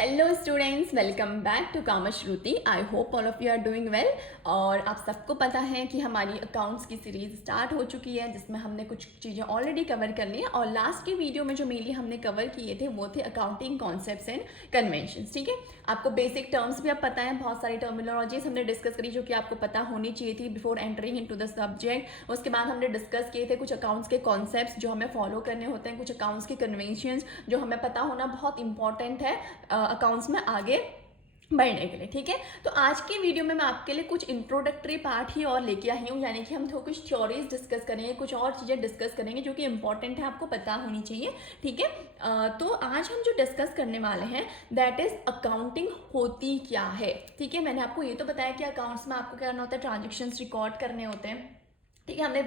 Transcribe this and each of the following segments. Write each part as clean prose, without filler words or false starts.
Hello students, welcome back to Kamshruti. I hope all of you are doing well. और आप सबको पता है कि हमारी अकाउंट्स की सीरीज स्टार्ट हो चुकी है, जिसमें हमने कुछ चीज़ें ऑलरेडी कवर कर ली हैं। और लास्ट के वीडियो में जो मेनली हमने कवर किए थे वो थे अकाउंटिंग कॉन्सेप्ट्स एंड कन्वेंशंस। ठीक है, आपको बेसिक टर्म्स भी अब पता है, बहुत सारी टर्मिनोलॉजीज हमने डिस्कस करी जो कि आपको पता होनी चाहिए थी before entering into the subject. उसके बाद हमने डिस्कस किए थे कुछ अकाउंट्स के कॉन्सेप्ट्स जो हमें फॉलो करने होते हैं, कुछ अकाउंट्स के कन्वेंशंस जो हमें पता होना बहुत इंपॉर्टेंट है अकाउंट्स में आगे बढ़ने के लिए। ठीक है, तो आज की वीडियो में मैं आपके लिए कुछ इंट्रोडक्टरी पार्ट ही और लेके आई हूँ, यानी कि हम थोड़ा कुछ थ्योरीज डिस्कस करेंगे, कुछ और चीज़ें डिस्कस करेंगे जो कि इंपॉर्टेंट है, आपको पता होनी चाहिए। ठीक है, तो आज हम जो डिस्कस करने वाले हैं दैट इज अकाउंटिंग होती क्या है। ठीक है, मैंने आपको ये तो बताया कि अकाउंट्स में आपको क्या करना होता है, ट्रांजेक्शन्स रिकॉर्ड करने होते हैं। ठीक है, हमने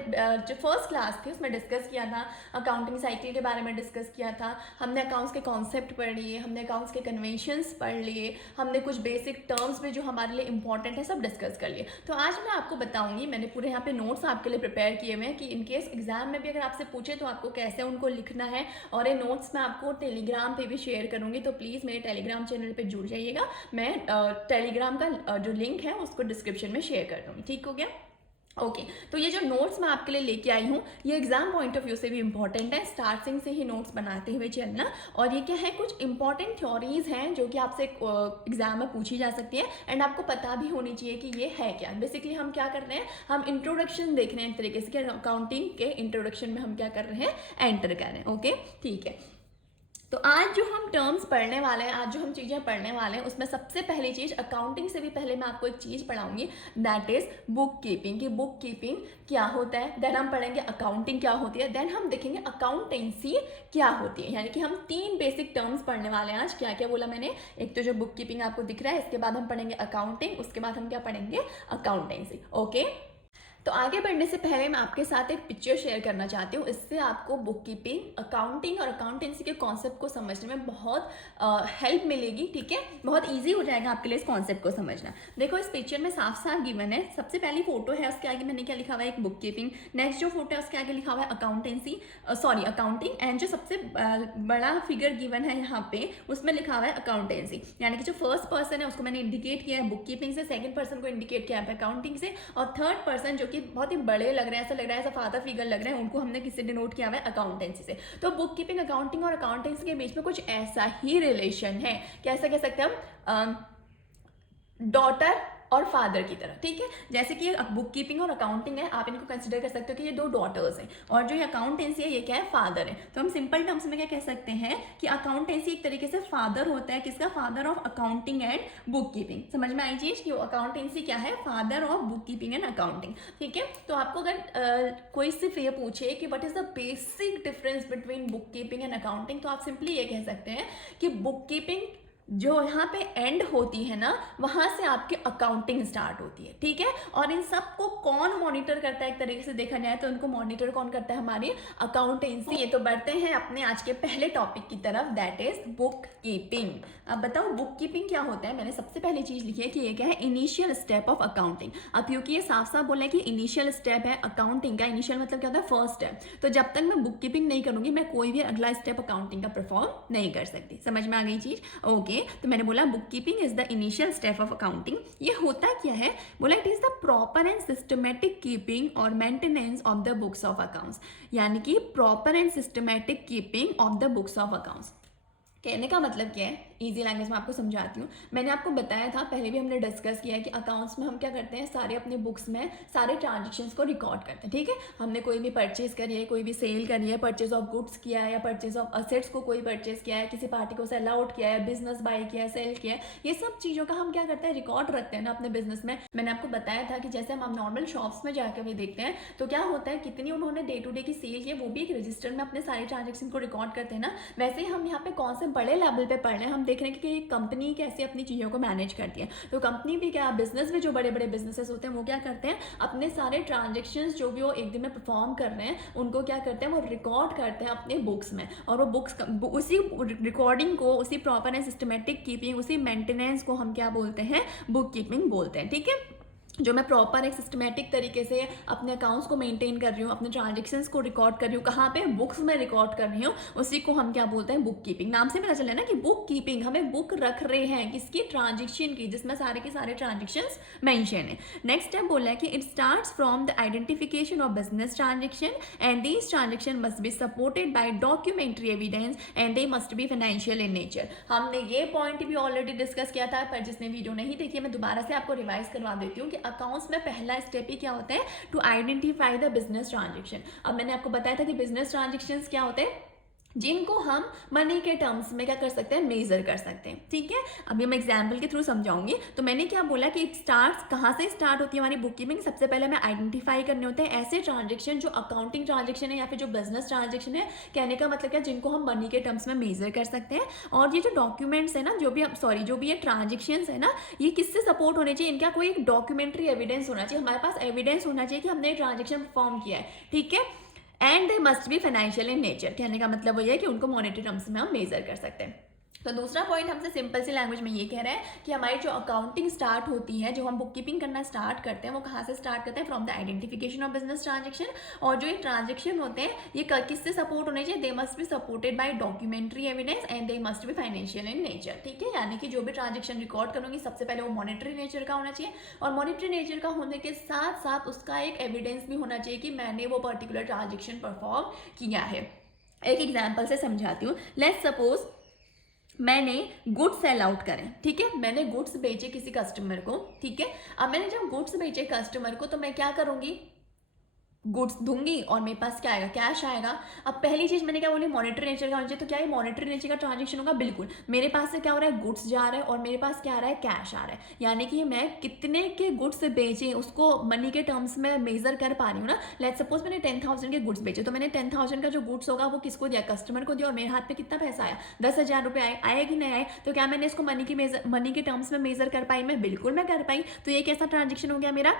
जो फर्स्ट क्लास थी उसमें डिस्कस किया था, अकाउंटिंग साइकिल के बारे में डिस्कस किया था। हमने अकाउंट्स के कॉन्सेप्ट पढ़ लिए, हमने अकाउंट्स के कन्वेंशंस पढ़ लिए, हमने कुछ बेसिक टर्म्स भी जो हमारे लिए इंपॉर्टेंट है सब डिस्कस कर लिए। तो आज मैं आपको बताऊंगी, मैंने पूरे यहाँ पे नोट्स आपके लिए प्रिपेयर किए हुए हैं कि इनकेस एग्जाम में भी अगर आपसे पूछे तो आपको कैसे उनको लिखना है। और ये नोट्स मैं आपको टेलीग्राम पे भी शेयर करूँगी, तो प्लीज़ मेरे टेलीग्राम चैनल पर जुड़ जाइएगा। मैं टेलीग्राम का जो लिंक है उसको डिस्क्रिप्शन में शेयर कर दूँगी। ठीक हो गया? ओके, तो ये जो नोट्स मैं आपके लिए लेके आई हूँ ये एग्जाम पॉइंट ऑफ व्यू से भी इंपॉर्टेंट है, स्टार्टिंग से ही नोट्स बनाते हुए चलना। और ये क्या है, कुछ इंपॉर्टेंट थ्योरीज हैं जो कि आपसे एग्जाम में पूछी जा सकती है एंड आपको पता भी होनी चाहिए कि ये है क्या। बेसिकली हम क्या कर रहे हैं, हम इंट्रोडक्शन देख रहे हैं एक तरीके से कि अकाउंटिंग के इंट्रोडक्शन में हम क्या कर रहे हैं, एंटर कर रहे हैं। ओके, ठीक है। तो आज जो हम टर्म्स पढ़ने वाले हैं, आज जो हम चीज़ें पढ़ने वाले हैं, उसमें सबसे पहली चीज़, अकाउंटिंग से भी पहले मैं आपको एक चीज़ पढ़ाऊंगी दैट इज बुक कीपिंग। की बुक कीपिंग क्या होता है, देन हम पढ़ेंगे अकाउंटिंग क्या होती है, देन हम देखेंगे अकाउंटेंसी क्या होती है। यानी कि हम 3 बेसिक टर्म्स पढ़ने वाले हैं आज। क्या क्या बोला मैंने, एक तो जो बुक कीपिंग आपको दिख रहा है, इसके बाद हम पढ़ेंगे अकाउंटिंग, उसके बाद हम क्या पढ़ेंगे, अकाउंटेंसी। ओके, तो आगे बढ़ने से पहले मैं आपके साथ एक पिक्चर शेयर करना चाहती हूँ। इससे आपको बुक कीपिंग, अकाउंटिंग और अकाउंटेंसी के कॉन्सेप्ट को समझने में बहुत हेल्प मिलेगी। ठीक है, बहुत इजी हो जाएगा आपके लिए इस कॉन्सेप्ट को समझना। देखो इस पिक्चर में साफ साफ गिवन है, सबसे पहली फोटो है, उसके आगे मैंने क्या लिखा हुआ है, एक बुक कीपिंग। नेक्स्ट जो फोटो है उसके आगे लिखा हुआ है अकाउंटेंसी, सॉरी अकाउंटिंग। एंड जो सबसे बड़ा फिगर गिवन है यहाँ पे उसमें लिखा हुआ है अकाउंटेंसी। यानी कि जो फर्स्ट पर्सन है उसको मैंने इंडिकेट किया है बुक कीपिंग से, सेकंड पर्सन को इंडिकेट किया है अकाउंटिंग से, और थर्ड पर्सन जो कि बहुत ही बड़े लग रहे हैं, ऐसा लग रहा है, ऐसा फादर फिगर लग रहे हैं, उनको हमने किससे डिनोट किया हुआ है, अकाउंटेंसी से। तो बुक कीपिंग, अकाउंटिंग और अकाउंटेंसी के बीच में कुछ ऐसा ही रिलेशन है, कैसा कह सकते हैं हम, डॉटर और फादर की तरह। ठीक है, जैसे कि बुक कीपिंग और अकाउंटिंग है, आप इनको कंसिडर कर सकते हो कि ये 2 डॉटर्स हैं, और जो ये अकाउंटेंसी है ये क्या है, फादर है। तो हम सिंपल टर्म्स में क्या कह सकते हैं कि अकाउंटेंसी एक तरीके से फादर होता है, किसका, father of accounting and book keeping. समझ में आई चीज कि अकाउंटेंसी क्या है, father of book keeping and accounting. ठीक है, तो आपको अगर कोई सिर्फ ये पूछे कि what is the basic difference between book keeping and accounting, तो आप सिंपली ये कह सकते हैं कि बुक कीपिंग जो यहाँ पे एंड होती है ना, वहां से आपकी अकाउंटिंग स्टार्ट होती है। ठीक है, और इन सब को कौन मॉनिटर करता है, एक तरीके से देखा जाए तो उनको मॉनिटर कौन करता है, हमारी अकाउंटेंसी। ये तो बढ़ते हैं अपने आज के पहले टॉपिक की तरफ, दैट इज बुक कीपिंग। अब बताओ बुक कीपिंग क्या होता है। मैंने सबसे पहली चीज लिखी है कि ये क्या है, इनिशियल स्टेप ऑफ अकाउंटिंग। अब क्योंकि ये साफ साफ बोला है कि इनिशियल स्टेप है अकाउंटिंग का, इनिशियल मतलब क्या होता है, फर्स्ट स्टेप। तो जब तक मैं बुक कीपिंग नहीं करूंगी मैं कोई भी अगला स्टेप अकाउंटिंग का परफॉर्म नहीं कर सकती। समझ में आ गई चीज? ओके, तो मैंने बोला book keeping is the initial step of accounting. ये होता क्या है, बोला it is the proper and systematic keeping और maintenance of the books of accounts. यानी कि proper and systematic keeping of the books of accounts. कहने का मतलब क्या है, इजी लैंग्वेज में आपको समझाती हूँ। मैंने आपको बताया था, पहले भी हमने डिस्कस किया है कि अकाउंट्स में हम क्या करते हैं, सारे अपने बुक्स में सारे ट्रांजेक्शन्स को रिकॉर्ड करते हैं। ठीक है, हमने कोई भी परचेज करी है, कोई भी सेल करी है, परचेज ऑफ गुड्स किया है या परचेज ऑफ असेट्स को कोई परचेज किया है, किसी पार्टी को सेल आउट किया है, बिजनेस बाय किया है, सेल किया है, ये सब चीज़ों का हम क्या करते हैं, रिकॉर्ड रखते हैं ना अपने बिजनेस में। मैंने आपको बताया था कि जैसे हम नॉर्मल शॉप्स में जाकर भी देखते हैं तो क्या होता है, कितनी उन्होंने डे टू डे की सेल की है वो भी एक रजिस्टर में अपने सारे ट्रांजेक्शन को रिकॉर्ड करते हैं ना। वैसे ही हम यहाँ पे कौन से बड़े लेवल पे पढ़ रहे हैं, हम देख रहे हैं कि कंपनी कैसे अपनी चीज़ों को मैनेज करती है। तो कंपनी भी क्या, बिजनेस में जो बड़े बड़े बिजनेसेस होते हैं वो क्या करते हैं, अपने सारे ट्रांजेक्शन्स जो भी वो एक दिन में परफॉर्म कर रहे हैं उनको क्या करते हैं, वो रिकॉर्ड करते हैं अपने बुक्स में। और वो बुक्स, उसी रिकॉर्डिंग को, उसी प्रॉपर एंड सिस्टमेटिक कीपिंग, उसी मेंटेनेंस को हम क्या बोलते हैं, बुक कीपिंग बोलते हैं। ठीक है, जो मैं प्रॉपर एक सिस्टमेटिक तरीके से अपने अकाउंट्स को मेंटेन कर रही हूँ, अपने ट्रांजेक्शन्स को रिकॉर्ड कर रही हूँ, कहाँ पे बुक्स में रिकॉर्ड कर रही हूँ, उसी को हम क्या बोलते हैं, बुक कीपिंग। नाम से पता चला ना कि बुक कीपिंग, हमें बुक रख रहे हैं किसकी, ट्रांजेक्शन की, जिसमें सारे के सारे ट्रांजेक्शन्स मेंशन है। नेक्स्ट स्टेप बोला है कि it starts from the identification of business transaction and these transaction must be supported by documentary evidence and they must be financial in nature. हमने ये पॉइंट भी ऑलरेडी डिस्कस किया था, पर जिसने वीडियो नहीं देखी मैं दोबारा से आपको रिवाइज करवा देती हूँ कि अकाउंट्स में पहला स्टेप ही क्या होता है, to identify the business transaction. अब मैंने आपको बताया था कि बिजनेस ट्रांजेक्शन्स क्या होते हैं, जिनको हम मनी के टर्म्स में क्या कर सकते हैं, मेजर कर सकते हैं। ठीक है, अभी मैं एग्जाम्पल के थ्रू समझाऊंगी। तो मैंने क्या बोला कि इट स्टार्ट्स, कहाँ से स्टार्ट होती है हमारी बुक कीपिंग, सबसे पहले हमें आइडेंटिफाई करने होते हैं ऐसे ट्रांजेक्शन जो अकाउंटिंग ट्रांजेक्शन है या फिर जो बिजनेस ट्रांजेक्शन है, कहने का मतलब क्या, जिनको हम मनी के टर्म्स में मेजर कर सकते हैं। और ये जो डॉक्यूमेंट्स है ना, जो भी ये ट्रांजेक्शन है ना, ये किससे सपोर्ट होने चाहिए, इनका कोई एक डॉक्यूमेंट्री एविडेंस होना चाहिए, हमारे पास एविडेंस होना चाहिए कि हमने ये ट्रांजेक्शन परफॉर्म किया है। ठीक है, and they must be financial in nature, कहने का मतलब वही है कि उनको मॉनेटरी टर्म्स में हम मेजर कर सकते हैं। तो दूसरा पॉइंट हमसे सिंपल सी लैंग्वेज में ये कह रहे हैं कि हमारी जो अकाउंटिंग स्टार्ट होती है, जो हम बुक कीपिंग करना स्टार्ट करते हैं, वो कहाँ से स्टार्ट करते हैं, from the identification of business transaction. और जो ये ट्रांजेक्शन होते हैं ये किससे सपोर्ट होने चाहिए, they must be supported by documentary evidence and they must be financial in nature. ठीक है, यानी कि जो भी ट्रांजेक्शन रिकॉर्ड करूंगी सबसे पहले वो मॉनेटरी नेचर का होना चाहिए, और मॉनेटरी नेचर का होने के साथ साथ उसका एक एविडेंस भी होना चाहिए कि मैंने वो पर्टिकुलर ट्रांजेक्शन परफॉर्म किया है। एक एग्जाम्पल से समझाती हूँ। लेट्स सपोज मैंने गुड्स सेल आउट करें, ठीक है, मैंने गुड्स बेचे किसी कस्टमर को। ठीक है, अब मैंने जब गुड्स बेचे कस्टमर को तो मैं क्या करूंगी, गुड्स दूंगी और मेरे पास क्या आएगा, कैश आएगा। अब पहली चीज मैंने क्या बोली, मॉनेटरी नेचर का होना चाहिए। तो क्या ये मॉनेटरी नेचर का ट्रांजेक्शन होगा, बिल्कुल। मेरे पास से क्या हो रहा है, गुड्स जा रहा है और मेरे पास क्या आ रहा है, कैश आ रहा है, यानी कि मैं कितने के गुड्स बेचे उसको मनी के टर्म्स में मेजर कर पा रही हूँ ना। लेट्स सपोज मैंने 10,000 के गुड्स बेचे, तो मैंने 10,000 का जो गुड्स होगा वो किसको दिया, कस्टमर को दिया, और मेरे हाथ में कितना पैसा आया, 10,000 रुपये आए कि नहीं आए। तो क्या मैंने इसको मनी के टर्म्स में मेजर कर पाई, मैं बिल्कुल मैं कर पाई। तो ये कैसा ट्रांजेक्शन हो गया, मेरा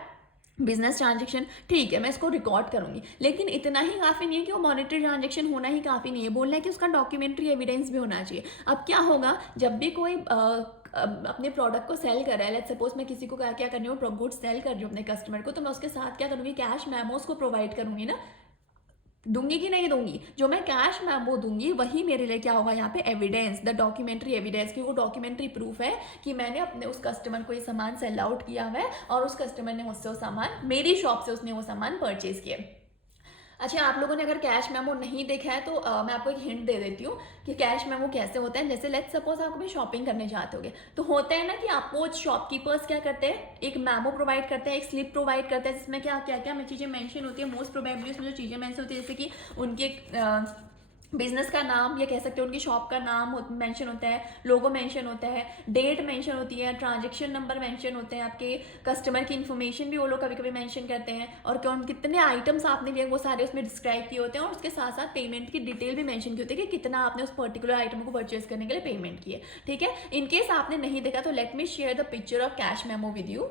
बिजनेस ट्रांजेक्शन। ठीक है, मैं इसको रिकॉर्ड करूंगी, लेकिन इतना ही काफ़ी नहीं है कि वो मॉनेटरी ट्रांजेक्शन होना ही काफ़ी नहीं है, बोलना है कि उसका डॉक्यूमेंट्री एविडेंस भी होना चाहिए। अब क्या होगा, जब भी कोई अपने प्रोडक्ट को सेल कर रहा है, लेट्स सपोज मैं किसी को क्या कर रही हूँ, गुड्स सेल कर रही हूँ अपने कस्टमर को, तो मैं उसके साथ क्या करूँगी, कैश मेमोज को प्रोवाइड करूँगी ना, दूंगी कि नहीं दूंगी। जो मैं कैश मेमो दूंगी वही मेरे लिए क्या होगा, यहाँ पे एविडेंस, द डॉक्यूमेंट्री एविडेंस, कि वो डॉक्यूमेंट्री प्रूफ है कि मैंने अपने उस कस्टमर को ये सामान सेल आउट किया हुआ है और उस कस्टमर ने मुझसे वो सामान, मेरी शॉप से उसने वो सामान परचेज किया। अच्छा, आप लोगों ने अगर कैश मेमो नहीं देखा है तो मैं आपको एक हिंट दे देती हूँ कि कैश मेमो कैसे होता है। जैसे लेट्स सपोज आप कभी शॉपिंग करने जाते होगे, तो होता है ना कि आपको शॉपकीपर्स क्या करते हैं, एक मेमो प्रोवाइड करते हैं, एक स्लिप प्रोवाइड करते हैं, जिसमें क्या क्या क्या चीज़ें मेंशन होती है। मोस्ट प्रोबेबली उसमें जो चीज़ें मेंशन होती है, जैसे कि उनके बिजनेस का नाम, या कह सकते हैं उनकी शॉप का नाम मेंशन होता है, लोगो मेंशन होता है, डेट मेंशन होती है, ट्रांजैक्शन नंबर मेंशन होते हैं, आपके कस्टमर की इन्फॉर्मेशन भी वो लोग कभी कभी मेंशन करते हैं, और कौन कितने आइटम्स आपने लिए वो सारे उसमें डिस्क्राइब किए होते हैं, और उसके साथ साथ पेमेंट की डिटेल भी मेंशन की होती है कि कितना आपने उस पर्टिकुलर आइटम को परचेज करने के लिए पेमेंट किए। ठीक है, इनकेस आपने नहीं देखा तो let me share the picture of cash memo with you.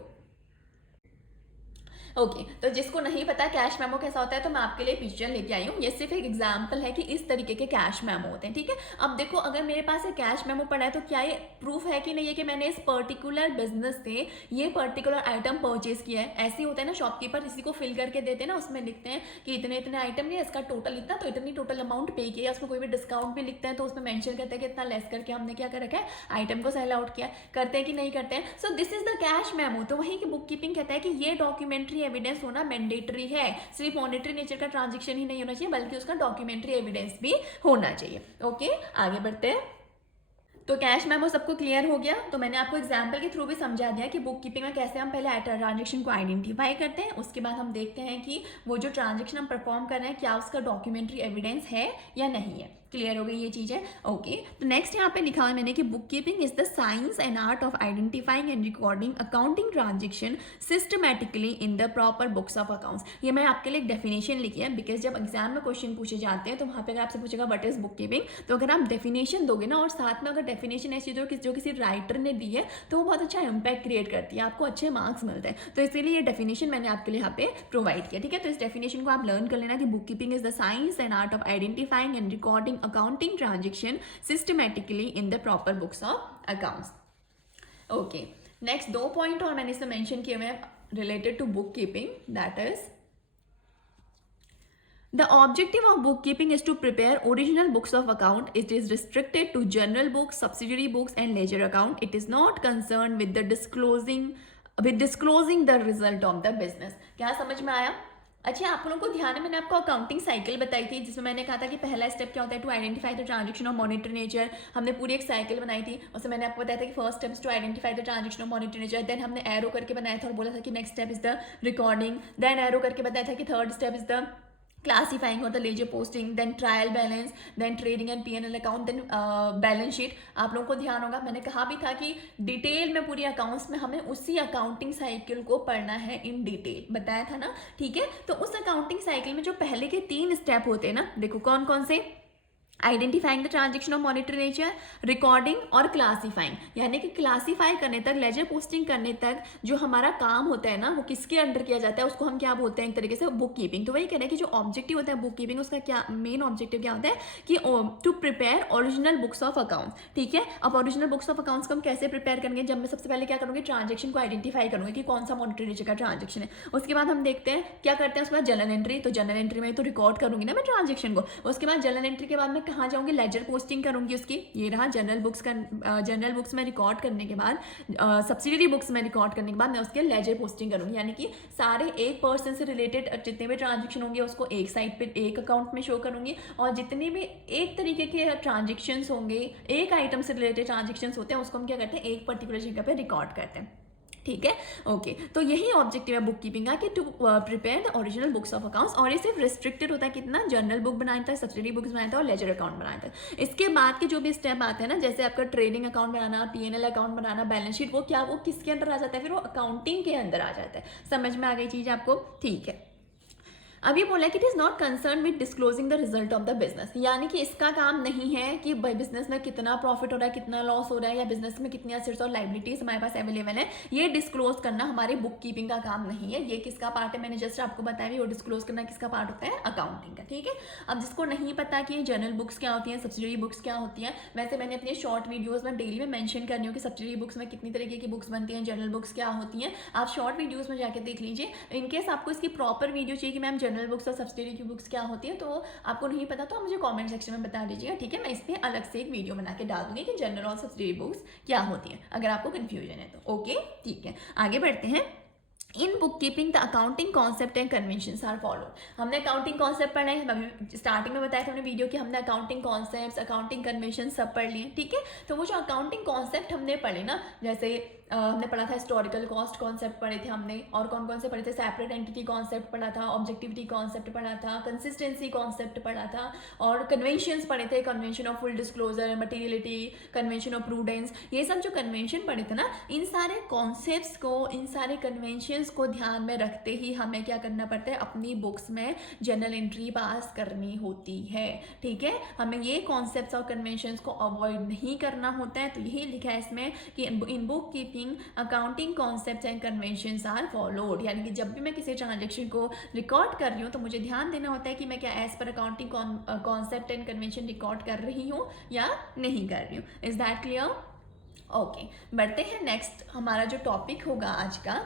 Okay, तो जिसको नहीं पता कैश मेमो कैसा होता है, तो मैं आपके लिए पिक्चर लेके आई हूँ। ये सिर्फ एक एग्जांपल है कि इस तरीके के कैश मेमो होते हैं। ठीक है, अब देखो अगर मेरे पास एक कैश मेमो पड़ा है तो क्या ये प्रूफ है कि नहीं है कि मैंने इस पर्टिकुलर बिजनेस से ये पर्टिकुलर आइटम परचेज किया है। ऐसे ही होता है ना, शॉपकीपर किसी को फिल करके देते हैं ना, उसमें लिखते हैं कि इतने इतने आइटम लिया, इसका टोटल इतना, तो इतनी टोटल अमाउंट पे किया। उसमें कोई भी डिस्काउंट भी लिखते हैं तो उसमें मेंशन करते हैं कि इतना लेस करके हमने क्या कर रखा है, आइटम को सेल आउट किया। करते हैं कि नहीं करते हैं। सो this is the cash memo. तो वही की बुक कीपिंग कहता है कि ये डॉक्यूमेंट्री एविडेंस होना मैंडेटरी है। सिर्फ मॉनेटरी नेचर का ट्रांजैक्शन ही नहीं होना चाहिए, बल्कि उसका डॉक्यूमेंट्री एविडेंस भी होना चाहिए। ओके, आगे बढ़ते हैं। तो कैश मेमो सबको क्लियर हो गया। तो मैंने आपको एग्जांपल के थ्रू भी समझा दिया कि बुक कीपिंग में कैसे हम पहले ट्रांजैक्शन को आइडेंटिफाई करते हैं, उसके बाद हम देखते हैं कि वो जो ट्रांजैक्शन हम परफॉर्म कर रहे हैं क्या उसका डॉक्यूमेंट्री एविडेंस है या नहीं है। क्लियर हो गई ये चीज़ है। ओके, तो नेक्स्ट यहाँ पे लिखा हुआ है मैंने कि book keeping is the science and art of identifying and recording accounting transaction systematically in the proper books of accounts. ये मैं आपके लिए एक डेफिनेशन लिखी है, बिकॉज जब एग्जाम में क्वेश्चन पूछे जाते हैं तो वहाँ पे अगर आपसे पूछेगा व्हाट इज बुक कीपिंग, तो अगर आप डेफिनेशन दोगे ना, और साथ में अगर डेफिनेशन ऐसी जो किसी राइटर ने दी है, तो वो बहुत अच्छा इम्पैक्ट क्रिएट करती है, आपको अच्छे मार्क्स मिलते हैं। तो इसीलिए ये डेफिनेशन मैंने आपके लिए यहाँ पे प्रोवाइड किया। ठीक है, तो इस डेफिनेशन को आप लर्न कर लेना कि book keeping is the science and art of identifying and recording accounting transaction systematically in the proper books of accounts. Okay, next दो पॉइंट और मैंने इसमें मेंशन किए हुए हैं। related to bookkeeping, that is, the objective of bookkeeping is to prepare original books of account. It is restricted to general books, subsidiary books and ledger account. It is not concerned with disclosing the result of the business. क्या समझ में आया? अच्छा, आप लोगों को ध्यान है, मैंने आपको अकाउंटिंग साइकिल बताई थी जिसमें मैंने कहा था कि पहला स्टेप क्या होता है, to identify the transaction of monetary nature. हमने पूरी एक साइकिल बनाई थी, उसमें मैंने आपको बताया था कि first step is to identify the transaction of monetary nature. Then हमने एरो करके बनाया था और बोला था कि next step is the recording. Then arrow करके बताया था कि third step is the classifying और the ledger posting. Then trial balance, then trading and P&L account, then balance sheet. आप लोगों को ध्यान होगा, मैंने कहा भी था कि डिटेल में पूरी अकाउंट्स में हमें उसी अकाउंटिंग साइकिल को पढ़ना है इन डिटेल, बताया था ना. ठीक है, तो उस अकाउंटिंग साइकिल में जो पहले के 3 स्टेप होते हैं ना, देखो कौन कौन से, identifying the transaction of monetary nature, recording और क्लासीफाइंग. यानी कि क्लासीफाई करने तक, लेजर पोस्टिंग करने तक जो हमारा काम होता है ना, वो किसके अंडर किया जाता है, उसको हम क्या बोलते हैं एक तरीके से, बुक कीपिंग. तो वही कह रहे हैं कि जो ऑब्जेक्टिव होता है बुक कीपिंग, उसका क्या मेन ऑब्जेक्टिव क्या होता है कि to prepare original books of accounts. ठीक है, अब ओरिजिनल बुक्स ऑफ अकाउंट्स को हम कैसे प्रिपेयर करेंगे, जब मैं सबसे पहले क्या करूँगी, ट्रांजेक्शन को आइडेंटिफाई करूँगी कि कौन सा मॉनिटरी नेचर का ट्रांजेक्शन है. उसके बाद हम देखते हैं क्या करते हैं, उसके बाद जर्नल एंट्री. तो जर्नल एंट्री में तो रिकॉर्ड करूँगी ना मैं ट्रांजेक्शन को. उसके बाद जर्नल एंट्री के बाद मैं कहाँ जाऊँगी, लेजर पोस्टिंग करूंगी उसकी. ये रहा जनरल बुक्स में रिकॉर्ड करने के बाद, सब्सिडियरी बुक्स में रिकॉर्ड करने के बाद मैं उसके लेजर पोस्टिंग करूंगी. यानी कि सारे एक पर्सन से रिलेटेड जितने भी ट्रांजेक्शन होंगे उसको एक साइड पे एक अकाउंट में शो करूंगी, और जितने भी एक तरीके के ट्रांजेक्शन्स होंगे, एक आइटम से रिलेटेड ट्रांजेक्शन्स होते हैं, उसको हम क्या करते हैं, एक पर्टिकुलर जगह पे रिकॉर्ड करते हैं. ठीक है, ओके. तो यही ऑब्जेक्टिव है बुक कीपिंग का कि to prepare the original books of accounts. और ये सिर्फ रिस्ट्रिक्टेड होता है कितना, जनरल बुक बनाने तक, सब्सिडी बुक्स बनाने तक और लेजर अकाउंट बनाने तक. इसके बाद के जो भी स्टेप आते हैं ना, जैसे आपका ट्रेडिंग अकाउंट बनाना, P&L अकाउंट बनाना, बैलेंस शीट, वो किसके अंदर आ जाता है, फिर वो अकाउंटिंग के अंदर आ जाता है. समझ में आ गई चीज़ आपको? ठीक है. अब ये बोला कि it is not concern with disclosing the result of the business. यानी कि इसका काम नहीं है कि भाई बिजनेस में कितना प्रॉफिट हो रहा है, कितना लॉस हो रहा है, या बिजनेस में कितनी असेट्स और लाइबिलिटीज हमारे पास अवेलेबल है, ये डिस्क्लोज करना हमारे बुक कीपिंग का काम नहीं है. ये किसका पार्ट है, मैंने जस्ट आपको बताया, वो डिस्क्लोज करना किसका पार्ट होता है, अकाउंटिंग का. ठीक है, अब जिसको नहीं पता कि जनरल बुक्स क्या होती हैं, सब्सिडियरी बुक्स क्या होती हैं, वैसे मैंने अपने शॉर्ट वीडियोज़ में डेली में मेंशन करनी हो कि सब्सिडियरी बुक्स में कितनी तरीके की बुक्स बनती हैं, जनरल बुक्स क्या होती हैं. आप शॉर्ट वीडियोज़ में जाकर देख लीजिए. इनकेस आपको इसकी प्रॉपर वीडियो चाहिए कि मैम जनरल बुक्स और सब्सिडियरी की बुक्स क्या होती है, तो आपको नहीं पता तो आप मुझे कमेंट सेक्शन में बता दीजिएगा. ठीक है, मैं इस पर अलग से एक वीडियो बना के डाल दूंगी कि जनरल और सब्सिडियरी बुक्स क्या होती हैं, अगर आपको कंफ्यूजन है तो. ओके, ठीक है, आगे बढ़ते हैं. In book keeping the accounting concept and conventions are follow. हमने अकाउंटिंग कॉन्सेप्ट पढ़ा है, अभी स्टार्टिंग में बताया था हमने वीडियो कि हमने अकाउंटिंग कॉन्सेप्ट्स, अकाउंटिंग कन्वेंशन सब पढ़ लिए. ठीक है, तो वो जो अकाउंटिंग कॉन्सेप्ट हमने पढ़े ना, जैसे हमने पढ़ा था हिस्टोरिकल कॉस्ट कॉन्सेप्ट पढ़े थे हमने, और कौन कौन से पढ़े थे, सेपरेट एंटिटी कॉन्सेप्ट पढ़ा था, ऑब्जेक्टिविटी कॉन्सेप्ट पढ़ा था, कंसिस्टेंसी कॉन्सेप्ट पढ़ा था, और कन्वेंशंस पढ़े थे, convention of full disclosure, materiality, convention of prudence. ये सब जो कन्वेंशन पढ़े थे ना, इन सारे कॉन्सेप्ट्स को, इन सारे कन्वेंशंस को ध्यान में रखते ही हमें क्या करना पड़ता है, अपनी बुक्स में जर्नल एंट्री पास करनी होती है. ठीक है, हमें ये कॉन्सेप्ट्स और कन्वेंशंस को अवॉइड नहीं करना होता है. तो यही लिखा है इसमें कि in book keeping accounting concepts and conventions are followed. यानी कि जब भी मैं किसी ट्रांजेक्शन को रिकॉर्ड कर रही हूँ तो मुझे ध्यान देना होता है कि मैं क्या as per accounting concept and convention record कर रही हूँ या नहीं कर रही हूँ. Is that clear? ओके, बढ़ते हैं नेक्स्ट. हमारा जो टॉपिक होगा आज का,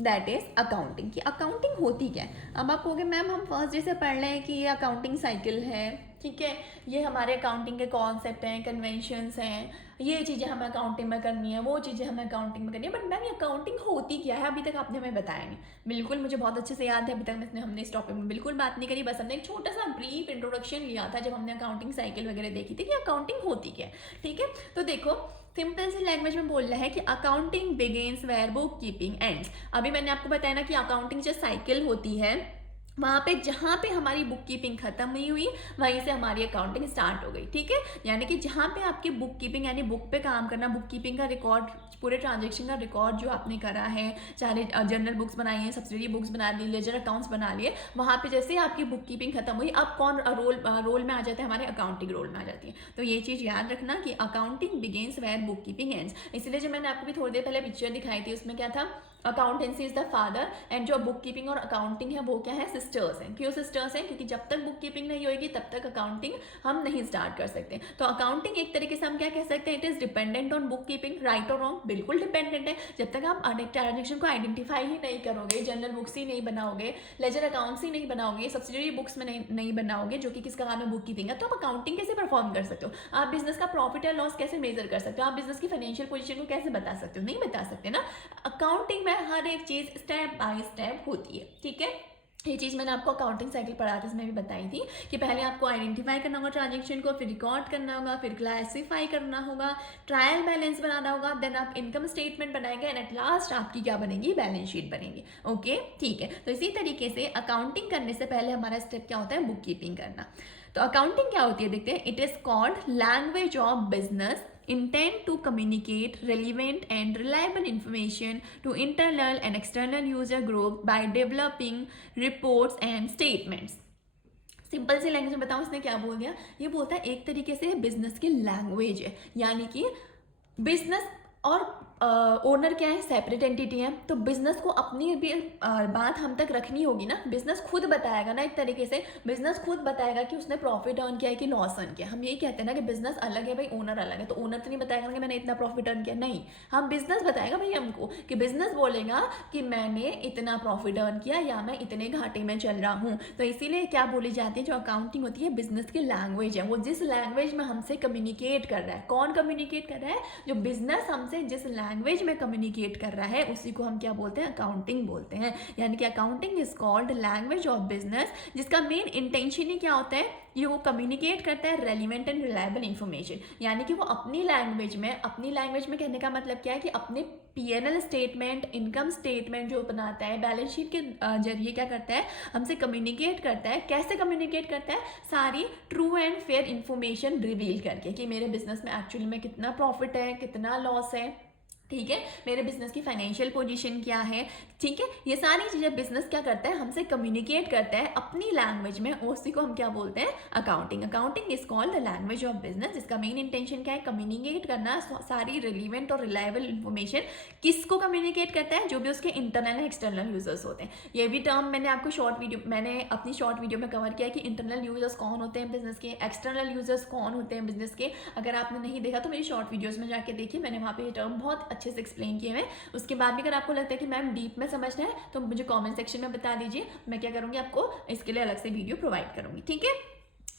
दैट इज अकाउंटिंग. की अकाउंटिंग होती क्या है. अब आप कहोगे मैम हम फर्स्ट डे से पढ़ रहे हैं कि ये अकाउंटिंग साइकिल है. ठीक है, ये हमारे अकाउंटिंग के कॉन्सेप्ट हैं, कन्वेंशंस हैं, ये चीज़ें हमें अकाउंटिंग में करनी है, वो चीज़ें हमें अकाउंटिंग में करनी है. बट मैम ये अकाउंटिंग होती क्या है, अभी तक आपने हमें बताया नहीं. बिल्कुल, मुझे बहुत अच्छे से याद है, अभी तक हमने इस टॉपिक में बिल्कुल बात नहीं करी. बस हमने एक छोटा सा ब्रीफ इंट्रोडक्शन लिया था जब हमने अकाउंटिंग साइकिल वगैरह देखी थी कि अकाउंटिंग होती क्या है. ठीक है, तो देखो सिंपल सी लैंग्वेज में बोल रहा है कि accounting begins where book keeping ends. अभी मैंने आपको बताया ना कि अकाउंटिंग जो साइकिल होती है, वहाँ पे जहाँ पे हमारी बुक कीपिंग खत्म नहीं हुई वहीं से हमारी अकाउंटिंग स्टार्ट हो गई. ठीक है, यानी कि जहाँ पे आपकी बुक कीपिंग यानी बुक पे काम करना, बुक कीपिंग का रिकॉर्ड, पूरे ट्रांजेक्शन का रिकॉर्ड जो आपने करा है, चाहे जनरल बुक्स बनाई हैं, सब्सिडी बुक्स बना ली, लेजर अकाउंट्स बना लिए, वहाँ पे जैसे आपकी बुक कीपिंग खत्म हुई, अब कौन रोल में आ जाता है, हमारे अकाउंटिंग रोल में आ जाती है. तो ये चीज़ याद रखना कि accounting begins where book keeping ends. इसलिए जब मैंने आपको भी थोड़ी देर पहले पिक्चर दिखाई थी, उसमें क्या था accountancy is the father, and जो बुक कीपिंग और अकाउंटिंग है वो क्या है, सिस्टर्स हैं। क्यों सिस्टर्स हैं? क्योंकि जब तक बुक कीपिंग नहीं होगी तब तक अकाउंटिंग हम नहीं स्टार्ट कर सकते। तो अकाउंटिंग एक तरीके से हम क्या कह सकते हैं, it is dependent on book keeping, right और रॉन्ग? बिल्कुल डिपेंडेंट है। जब तक आप ट्रांजेक्शन को आइडेंटिफाई ही नहीं करोगे, जनरल बुक्स ही नहीं बनाओगे, लेजर अकाउंट्स ही नहीं बनाओगे, सब्सिडरी बुक्स में नहीं बनाओगे, जो कि किसका काम है, बुक कीपिंग है, तो आप अकाउंटिंग कैसे परफॉर्म कर सकते हो? आप बिजनेस का प्रॉफिट या लॉस कैसे मेजर कर सकते हो? आप बिजनेस की फाइनेंशियल पोजीशन को कैसे बता सकते हो? नहीं बता सकते ना। अकाउंटिंग में हर एक चीज स्टेप बाय स्टेप होती है, ठीक है। ये चीज़ मैंने आपको अकाउंटिंग साइकिल पढ़ाते इसमें भी बताई थी कि पहले आपको आइडेंटिफाई करना होगा ट्रांजेक्शन को, फिर रिकॉर्ड करना होगा, फिर क्लासिफाई करना होगा, ट्रायल बैलेंस बनाना होगा, देन आप इनकम स्टेटमेंट बनाएंगे, एंड एट लास्ट आपकी क्या बनेगी, बैलेंस शीट बनेगी। ओके, ठीक है। तो इसी तरीके से अकाउंटिंग करने से पहले हमारा स्टेप क्या होता है, बुक कीपिंग करना। तो अकाउंटिंग क्या होती है देखते हैं। It is called language of business, intend to communicate relevant and reliable information to internal and external user group by developing reports and statements। Simple सी लैंग्वेज में बताऊं इसने क्या बोल दिया, ये बोलता है एक तरीके से बिजनेस की लैंग्वेज है, यानी कि बिजनेस और ओनर क्या है, सेपरेट एंटिटी है, तो बिजनेस को अपनी भी बात हम तक रखनी होगी ना। बिजनेस खुद बताएगा ना, एक तरीके से बिजनेस खुद बताएगा कि उसने प्रॉफिट अर्न किया है कि लॉस अर्न किया। हम यही कहते हैं ना कि बिजनेस अलग है भाई, ओनर अलग है, तो ओनर तो नहीं बताएगा ना कि मैंने इतना प्रॉफिट अर्न किया, नहीं, हम बिजनेस बताएगा भाई हमको, कि बिजनेस बोलेगा कि मैंने इतना प्रॉफिट अर्न किया या मैं इतने घाटे में चल रहा हूँ। तो इसीलिए क्या बोली जाती है, जो अकाउंटिंग होती है बिजनेस की लैंग्वेज है, वो जिस लैंग्वेज में हमसे कम्युनिकेट कर रहा है। कौन कम्युनिकेट कर रहा है, जो बिजनेस हमसे जिस लैंग्वेज में कम्युनिकेट कर रहा है उसी को हम क्या बोलते हैं, अकाउंटिंग बोलते हैं। यानी कि accounting is called language of business, जिसका मेन इंटेंशन ही क्या होता है, ये वो कम्युनिकेट करता है रेलिवेंट एंड रिलायबल इंफॉर्मेशन। यानी कि वो अपनी लैंग्वेज में कहने का मतलब क्या है कि अपने P&L स्टेटमेंट, इनकम स्टेटमेंट जो बनाता है, बैलेंस शीट के जरिए क्या करता है, हमसे कम्युनिकेट करता है। कैसे कम्युनिकेट करता है, सारी true and fair information reveal करके कि मेरे बिजनेस में एक्चुअली में कितना प्रॉफिट है, कितना लॉस है, ठीक है, मेरे बिजनेस की फाइनेंशियल पोजीशन क्या है, ठीक है। ये सारी चीज़ें बिजनेस क्या करता है, हमसे कम्युनिकेट करता है अपनी लैंग्वेज में, उसी को हम क्या बोलते हैं, accounting. Accounting is called the language of business, जिसका मेन इंटेंशन क्या है, कम्युनिकेट करना सारी रिलीवेंट और रिलायबल इंफॉर्मेशन। किसको कम्युनिकेट करता है, जो भी उसके इंटरनल एंड एक्सटर्नल यूजर्स होते हैं। ये भी टर्म मैंने अपनी शॉर्ट वीडियो में कवर किया कि इंटरनल यूजर्स कौन होते हैं बिजनेस के, एक्सटर्नल यूजर्स कौन होते हैं बिजनेस के। अगर आपने नहीं देखा तो मेरी शॉर्ट वीडियोज में जाके देखिए, मैंने वहाँ पे ये टर्म बहुत अच्छे से एक्सप्लेन किए हैं। उसके बाद भी अगर आपको लगता है कि मैम डीप में समझना है तो मुझे कमेंट सेक्शन में बता दीजिए, मैं क्या करूँगी, आपको इसके लिए अलग से वीडियो प्रोवाइड करूँगी, ठीक है।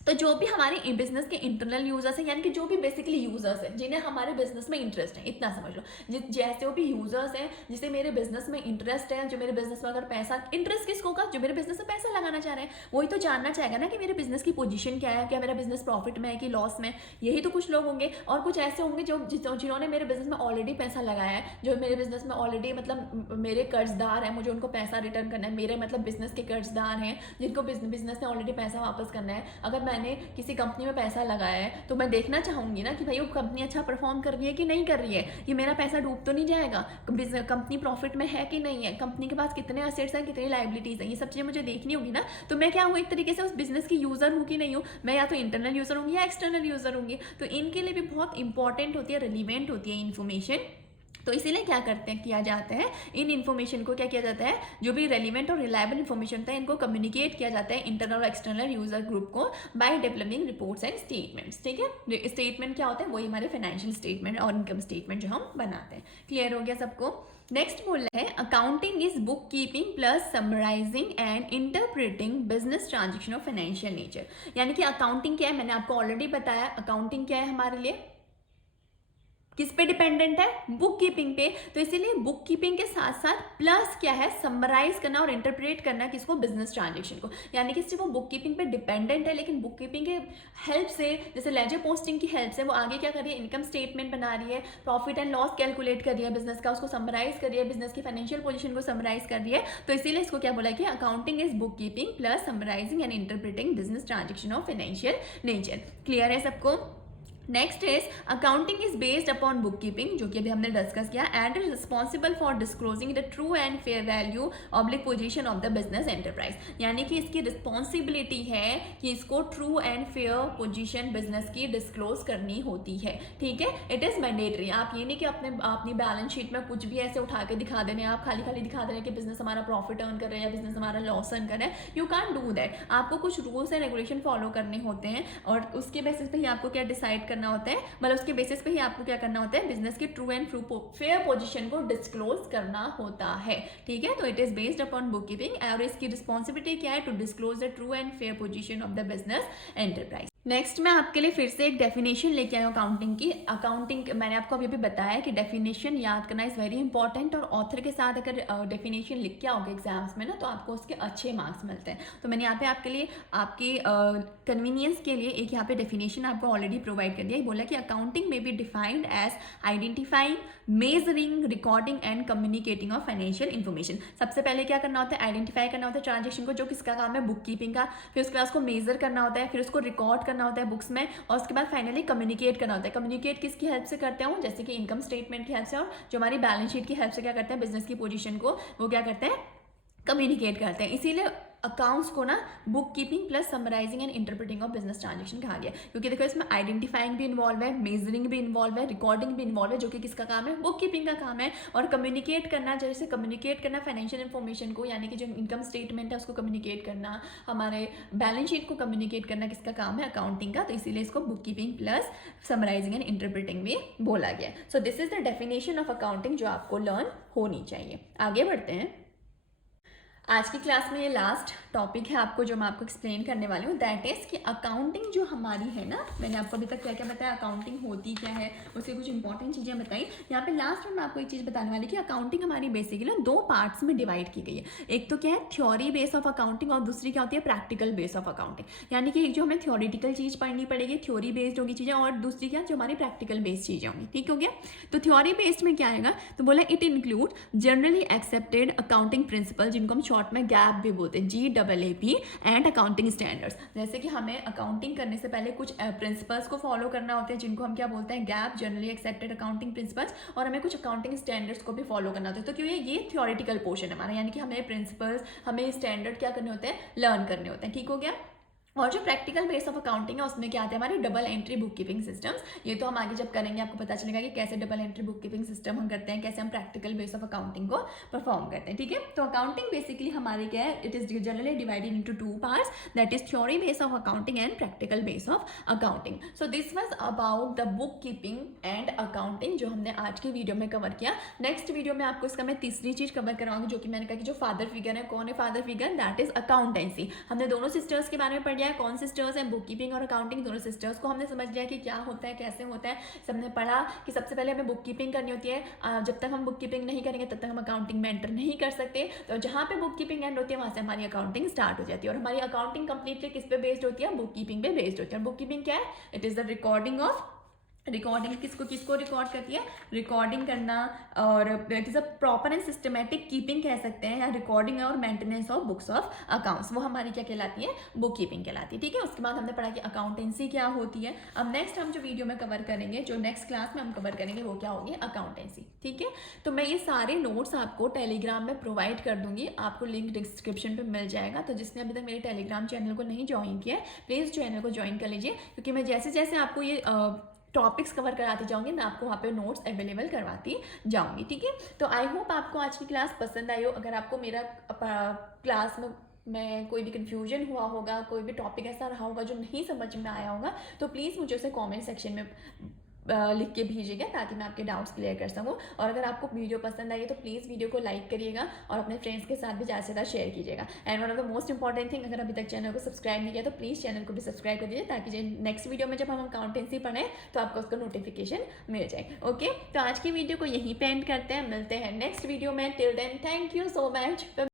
तो जो भी हमारे बिजनेस के इंटरनल यूजर्स हैं, यानी कि जो भी बेसिकली यूजर्स हैं जिन्हें हमारे बिजनेस में इंटरेस्ट है, इतना समझ लो, जैसे वो भी यूजर्स हैं जिसे मेरे बिजनेस में इंटरेस्ट है, जो मेरे बिजनेस में अगर पैसा, इंटरेस्ट किसको का, जो मेरे बिजनेस में पैसा लगाना चाह रहे हैं, वही तो जानना चाहेगा ना कि मेरे बिजनेस की पोजीशन क्या है, क्या मेरा बिजनेस प्रॉफिट में है कि लॉस में। यही तो कुछ लोग होंगे, और कुछ ऐसे होंगे जिन्होंने मेरे बिजनेस में ऑलरेडी पैसा लगाया है, जो मेरे बिजनेस में ऑलरेडी मतलब मेरे कर्जदार हैं, मुझे उनको पैसा रिटर्न करना है, मेरे मतलब बिजनेस के कर्जदार हैं जिनको बिजनेस ने ऑलरेडी पैसा वापस करना है। अगर मैंने किसी कंपनी में पैसा लगाया है तो मैं देखना चाहूंगी ना कि भाई वो कंपनी अच्छा परफॉर्म कर रही है कि नहीं कर रही है, ये मेरा पैसा डूब तो नहीं जाएगा, कंपनी प्रॉफिट में है कि नहीं है, कंपनी के पास कितने असेट्स हैं, कितनी लाइबिलिटीज हैं, ये सब चीज़ें मुझे देखनी होगी ना। तो मैं क्या हूँ, एक तरीके से उस बिजनेस की यूजर हूँ कि नहीं हूँ, मैं या तो इंटरनल यूजर हूँ या एक्सटर्नल यूजर होंगी। तो इनके लिए भी बहुत इंपॉर्टेंट होती है, रिलीवेंट होती है इन्फॉर्मेशन। तो इसीलिए क्या करते हैं, किया जाता है, इन इन्फॉर्मेशन को क्या किया जाता है, जो भी रेलिवेंट और रिलायबल इन्फॉर्मेशन होता है इनको कम्युनिकेट किया जाता है इंटरनल और एक्सटर्नल यूजर ग्रुप को by developing reports and statements, ठीक है। स्टेटमेंट क्या होता है, वही हमारे फाइनेंशियल स्टेटमेंट और इनकम स्टेटमेंट जो हम बनाते हैं। क्लियर हो गया सबको। नेक्स्ट बोल रहे हैं, accounting is book keeping plus summarising and interpreting business transaction of financial nature. यानी कि अकाउंटिंग क्या है, मैंने आपको ऑलरेडी बताया, अकाउंटिंग क्या है हमारे लिए, किस पे डिपेंडेंट है, बुक कीपिंग पे। तो इसीलिए बुक कीपिंग के साथ साथ प्लस क्या है, समराइज करना और इंटरप्रेट करना किसको, बिजनेस ट्रांजेक्शन को। यानी कि सिर्फ वो बुक कीपिंग पे डिपेंडेंट है, लेकिन बुक कीपिंग के हेल्प से, जैसे लेजर पोस्टिंग की हेल्प से वो आगे क्या कर रही है, इनकम स्टेटमेंट बना रही है, प्रॉफिट एंड लॉस कैलकुलेट कर रही है बिजनेस का, उसको समराइज कर रही है, बिजनेस की फाइनेंशियल पोजीशन को समराइज कर रही है। तो इसीलिए इसको क्या बोला कि accounting is book keeping plus summarising and interpreting business transaction of financial nature. Clear है सबको। Next is accounting is based upon book keeping, जो कि अभी हमने डिस्कस किया, and is responsible for disclosing the true and fair value oblique position of the business enterprise. यानी कि इसकी रिस्पॉन्सिबिलिटी है कि इसको true and fair position business की डिस्क्लोज करनी होती है, ठीक है। It is mandatory. आप ये नहीं कि अपनी बैलेंस शीट में कुछ भी ऐसे उठा के दिखा देने, आप खाली खाली दिखा दे रहे हैं कि बिजनेस हमारा प्रॉफिट अर्न कर रहा है या बिजनेस हमारा लॉस अर्न कर रहा है। You can do that. आपको कुछ रूल्स एंड रेगुलेशन फॉलो करने होते हैं और उसके बेसिस पे ही आपको क्या डिसाइड करना होता है, मतलब उसके बेसिस पे ही आपको क्या करना होता है, बिजनेस की ट्रू एंड फेयर पोजीशन को डिस्क्लोज करना होता है, ठीक है। तो it is based upon book keeping और इसकी रिस्पॉन्सिबिलिटी क्या है, to disclose the true and fair position of the business enterprise. Next मैं आपके लिए फिर से एक डेफिनेशन लेके आई हूँ अकाउंटिंग की। अकाउंटिंग मैंने आपको अभी भी बताया कि डेफिनेशन याद करना इज़ वेरी इंपॉर्टेंट, और ऑथर के साथ अगर डेफिनेशन लिख के आओगे एग्जाम्स में ना, तो आपको उसके अच्छे मार्क्स मिलते हैं। तो मैंने यहाँ पे आपके लिए आपके कन्वीनियंस के लिए एक यहाँ पे डेफिनेशन आपको ऑलरेडी प्रोवाइड कर दिया। बोला कि अकाउंटिंग में be defined as identifying, measuring, recording and communicating of financial information. सबसे पहले क्या करना होता है, आइडेंटिफाई करना होता है ट्रांजेक्शन को, जो किसका काम है, बुक कीपिंग का। फिर उसके बाद उसको मेजर करना होता है, फिर उसको रिकॉर्ड करना होता है बुक्स में, और उसके बाद फाइनली कम्युनिकेट करना होता है। कम्युनिकेट किसकी हेल्प से करते हैं, जैसे कि इनकम स्टेटमेंट की हेल्प से, और जो हमारी बैलेंस शीट की हेल्प से क्या करते हैं, बिजनेस की पोजीशन को वो क्या करते हैं, कम्युनिकेट करते हैं। इसीलिए अकाउंट्स को ना book keeping plus summarising and interpreting of business transaction कहा गया, क्योंकि देखो इसमें आइडेंटिफाइंग भी इन्वॉल्व है, मेजरिंग भी इन्वॉल्व है, रिकॉर्डिंग भी इन्वॉल्व है, जो कि किसका काम है, बुक कीपिंग का काम है। और कम्युनिकेट करना, जैसे कम्युनिकेट करना फाइनेंशियल इन्फॉर्मेशन को, यानी कि जो इनकम स्टेटमेंट है उसको कम्युनिकेट करना, हमारे बैलेंस शीट को कम्युनिकेट करना किसका काम है, अकाउंटिंग का। तो इसीलिए इसको book keeping plus summarising and interpreting भी बोला गया। So this is the definition of accounting जो आपको लर्न होनी चाहिए। आगे बढ़ते हैं। आज की क्लास में ये लास्ट टॉपिक है आपको जो मैं आपको एक्सप्लेन करने वाली हूँ, दैट इज़ कि अकाउंटिंग जो हमारी है ना, मैंने आपको अभी तक क्या क्या बताया, अकाउंटिंग होती क्या है, उसकी कुछ इंपॉर्टेंट चीज़ें बताई। यहाँ पे लास्ट में मैं आपको एक चीज़ बताने वाली कि अकाउंटिंग हमारी बेसिकली दो पार्ट्स में डिवाइड की गई है। एक तो क्या है थ्योरी बेस ऑफ अकाउंटिंग, और दूसरी क्या होती है प्रैक्टिकल बेस ऑफ अकाउंटिंग। यानी कि एक जो हमें थ्योरिटिकल चीज़ पढ़नी पड़ेगी, थ्योरी बेस्ड होगी चीज़ें, और दूसरी क्या जो हमारी प्रैक्टिकल बेस्ड चीज़ें होंगी, ठीक हो गया। तो थ्योरी बेस्ड में क्या आएगा, तो बोला it include generally accepted accounting principle, जिनको हम शॉर्ट में गैप भी बोलते हैं, GAAP एंड अकाउंटिंग स्टैंडर्ड्स। जैसे कि हमें अकाउंटिंग करने से पहले कुछ प्रिंसिपल्स को फॉलो करना होता है, जिनको हम क्या बोलते हैं, gap, generally accepted accounting principles, और हमें कुछ अकाउंटिंग स्टैंडर्ड्स को भी फॉलो करना होता है। तो क्यों ये थ्योरेटिकल पोर्शन है हमारा, यानी कि हमें प्रिंसिपल्स, हमें स्टैंडर्ड क्या करने होते हैं, लर्न करने होते हैं, ठीक हो गया। और जो प्रैक्टिकल बेस ऑफ अकाउंटिंग है उसमें क्या आते हैं हमारे double entry book keeping systems. ये तो हम आगे जब करेंगे आपको पता चलेगा कि कैसे double entry book keeping system हम करते हैं, कैसे हम प्रैक्टिकल बेस ऑफ अकाउंटिंग को परफॉर्म करते हैं, ठीक है। तो अकाउंटिंग बेसिकली हमारी क्या है, it is generally divided into two parts, that is theory base of accounting and practical base of accounting. So this was about the book keeping and accounting जो हमने आज की वीडियो में कवर किया। Next video में आपको इसका मैं तीसरी चीज कवर कराऊंगी, जो कि मैंने कहा कि जो फादर फिगर है, कौन है father figure, that is accountancy. हमने दोनों सिस्टर्स के बारे में पढ़ लिया है, कौन सिस्टर्स है, बुक कीपिंग और अकाउंटिंग दोनों सिस्टर्स को हमने समझ लिया कि क्या होता है, कैसे होता है। सबने पढ़ा कि सबसे पहले हमें बुक कीपिंग करनी होती है, जब तक हम बुक कीपिंग नहीं करेंगे तब तक हम अकाउंटिंग में एंटर नहीं कर सकते। तो जहाँ पे बुक कीपिंग एंड होती है वहाँ से हमारी अकाउंटिंग स्टार्ट हो जाती है, और हमारी अकाउंटिंग कंप्लीटली किस पे बेस्ड होती है, बुक कीपिंग पे बेस्ड होती है। बुक कीपिंग क्या है, it is the recording of, recording किसको रिकॉर्ड करती है, रिकॉर्डिंग करना, और it is a proper and systematic keeping कह सकते हैं, या रिकॉर्डिंग और maintenance of books of accounts, वो हमारी क्या कहलाती है, बुक कीपिंग कहलाती है, ठीक है। उसके बाद हमने पढ़ा कि अकाउंटेंसी क्या होती है। अब नेक्स्ट हम जो वीडियो में कवर करेंगे, जो नेक्स्ट क्लास में हम कवर करेंगे, वो क्या होगी, अकाउंटेंसी, ठीक है। तो मैं ये सारे नोट्स आपको टेलीग्राम में प्रोवाइड कर दूंगी, आपको लिंक डिस्क्रिप्शन पे मिल जाएगा। तो जिसने अभी तक मेरे टेलीग्राम चैनल को नहीं ज्वाइन किया है, प्लीज़ चैनल को ज्वाइन कर लीजिए, क्योंकि मैं जैसे जैसे आपको ये टॉपिक्स कवर कराती जाऊंगी, मैं आपको वहाँ पे नोट्स अवेलेबल करवाती जाऊंगी, ठीक है। तो आई होप आपको आज की क्लास पसंद आई हो। अगर आपको मेरा क्लास में कोई भी कन्फ्यूजन हुआ होगा, कोई भी टॉपिक ऐसा रहा होगा जो नहीं समझ में आया होगा, तो प्लीज़ मुझे उसे कमेंट सेक्शन में लिख के भेजिएगा, ताकि मैं आपके डाउट्स क्लियर कर सकूँ। और अगर आपको वीडियो पसंद आई है तो प्लीज़ वीडियो को लाइक करिएगा, और अपने फ्रेंड्स के साथ भी ज़्यादा से ज़्यादा शेयर कीजिएगा। And one of the most important thing, अगर अभी तक चैनल को सब्सक्राइब नहीं किया तो प्लीज़ चैनल को भी सब्सक्राइब कर दीजिए, ताकि नेक्स्ट वीडियो में जब हम अकाउंटेंसी पढ़ें तो आपको उसका नोटिफिकेशन मिल जाए। ओके, तो आज की वीडियो को यहीं पे एंड करते हैं, मिलते हैं नेक्स्ट वीडियो में। Till then thank you so much.